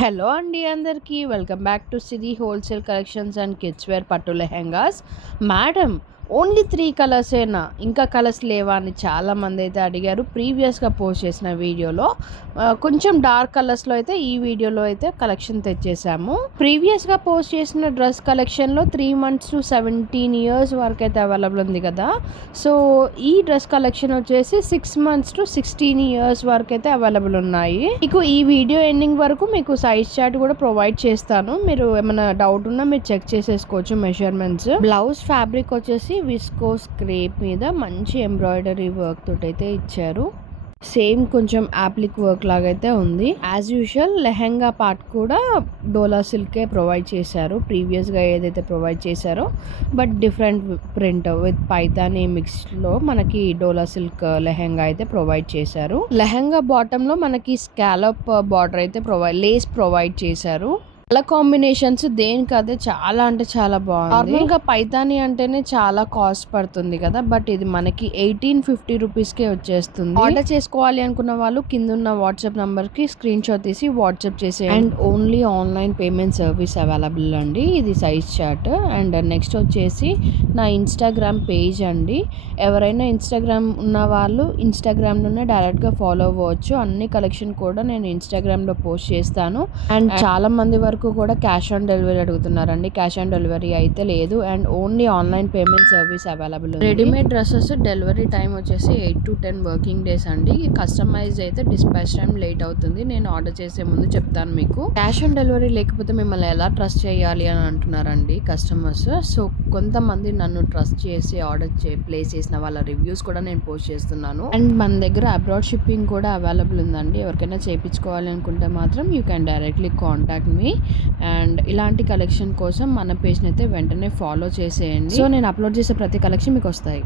Hello అండి అందరికీ welcome back to Siri wholesale collections and kids wear పట్టు లెహెంగాస్. మేడం ఓన్లీ 3 కలర్సేనా, ఇంకా కలర్స్ లేవా అని చాలామంది అయితే అడిగారు ప్రీవియస్గా పోస్ట్ చేసిన వీడియోలో. కొంచెం డార్క్ కలర్స్లో అయితే ఈ వీడియోలో అయితే కలెక్షన్ తెచ్చేసాము. ప్రీవియస్గా పోస్ట్ చేసిన డ్రెస్ కలెక్షన్లో 3 months to 17 years వరకు అయితే అవైలబుల్ ఉంది కదా. సో ఈ డ్రెస్ కలెక్షన్ వచ్చేసి 6 months to 16 years వరకు అయితే అవైలబుల్ ఉన్నాయి. మీకు ఈ వీడియో ఎండింగ్ వరకు మీకు సైజ్ చార్ట్ కూడా ప్రొవైడ్ చేస్తాను. మీరు ఏమైనా డౌట్ ఉన్నా మీరు చెక్ చేసేసుకోవచ్చు మెజర్మెంట్స్. బ్లౌజ్ ఫ్యాబ్రిక్ వచ్చేసి విస్కోస్ క్రేప్ మీద మంచి ఎంబ్రాయిడరీ వర్క్ తోటి అయితే ఇచ్చారు. సేమ్ కొంచెం యాప్లిక్ వర్క్ లాగైతే ఉంది. యాజ్ యూజువల్ లెహెంగా పార్ట్ కూడా డోలా సిల్కే ప్రొవైడ్ చేశారు. ప్రీవియస్గా ఏదైతే ప్రొవైడ్ చేశారో but different print with Paithani మిక్స్లో మనకి డోలా సిల్క్ లెహెంగా అయితే ప్రొవైడ్ చేశారు. లెహెంగా బాటంలో మనకి స్కాలప్ బార్డర్ అయితే లేస్ ప్రొవైడ్ చేశారు. కలర్ కాంబినేషన్స్ దేనికి అదే చాలా అంటే చాలా బాగుంది. నార్మల్గా పైతానీ అంటేనే చాలా కాస్ట్ పడుతుంది కదా, బట్ ఇది మనకి 1850 రూపీస్కే వచ్చేస్తుంది. ఆర్డర్ చేసుకోవాలి అనుకున్న వాళ్ళు కింద ఉన్న వాట్సాప్ నంబర్కి స్క్రీన్ షాట్ తీసి వాట్సాప్ చేసేయండి. And only online payment service available అండి. ఇది సైజ్ చార్ట్. అండ్ నెక్స్ట్ వచ్చేసి నా ఇన్స్టాగ్రామ్ పేజ్ అండి. ఎవరైనా ఇన్స్టాగ్రామ్ ఉన్న వాళ్ళు ఇన్స్టాగ్రామ్లోనే డైరెక్ట్గా ఫాలో అవ్వచ్చు. అన్ని కలెక్షన్ కూడా నేను ఇన్స్టాగ్రామ్లో పోస్ట్ చేస్తాను. అండ్ చాలా మంది వరకు కూడా క్యాష్ ఆన్ డెలివరీ అడుగుతున్నారండి. క్యాష్ ఆన్ డెలివరీ అయితే లేదు. And only online payment service available ఉంది. రెడీమేడ్ డ్రెస్సెస్ డెలివరీ టైం వచ్చేసి 8 to 10 వర్కింగ్ డేస్ అండి. కస్టమైజ్ అయితే డిస్పాచ్ టైం లేట్ అవుతుంది. నేను ఆర్డర్ చేసే ముందు చెప్తాను మీకు. క్యాష్ ఆన్ డెలివరీ లేకపోతే మిమ్మల్ని ఎలా ట్రస్ట్ చేయాలి అని అంటున్నారండి కస్టమర్స్. సో కొంతమంది నన్ను ట్రస్ట్ చేసి ప్లేస్ చేసిన వాళ్ళ రివ్యూస్ కూడా నేను పోస్ట్ చేస్తున్నాను. అండ్ మన దగ్గర అబ్రాడ్ షిప్పింగ్ కూడా అవైలబుల్ ఉందండి. ఎవరికైనా చేయించుకోవాలి అనుకుంటే మాత్రం you can directly contact me. And ఇలాంటి కలెక్షన్ కోసం మన పేజ్ని అయితే వెంటనే ఫాలో చేసేయండి. సో నేను అప్లోడ్ చేసే ప్రతి కలెక్షన్ మీకు వస్తాయి.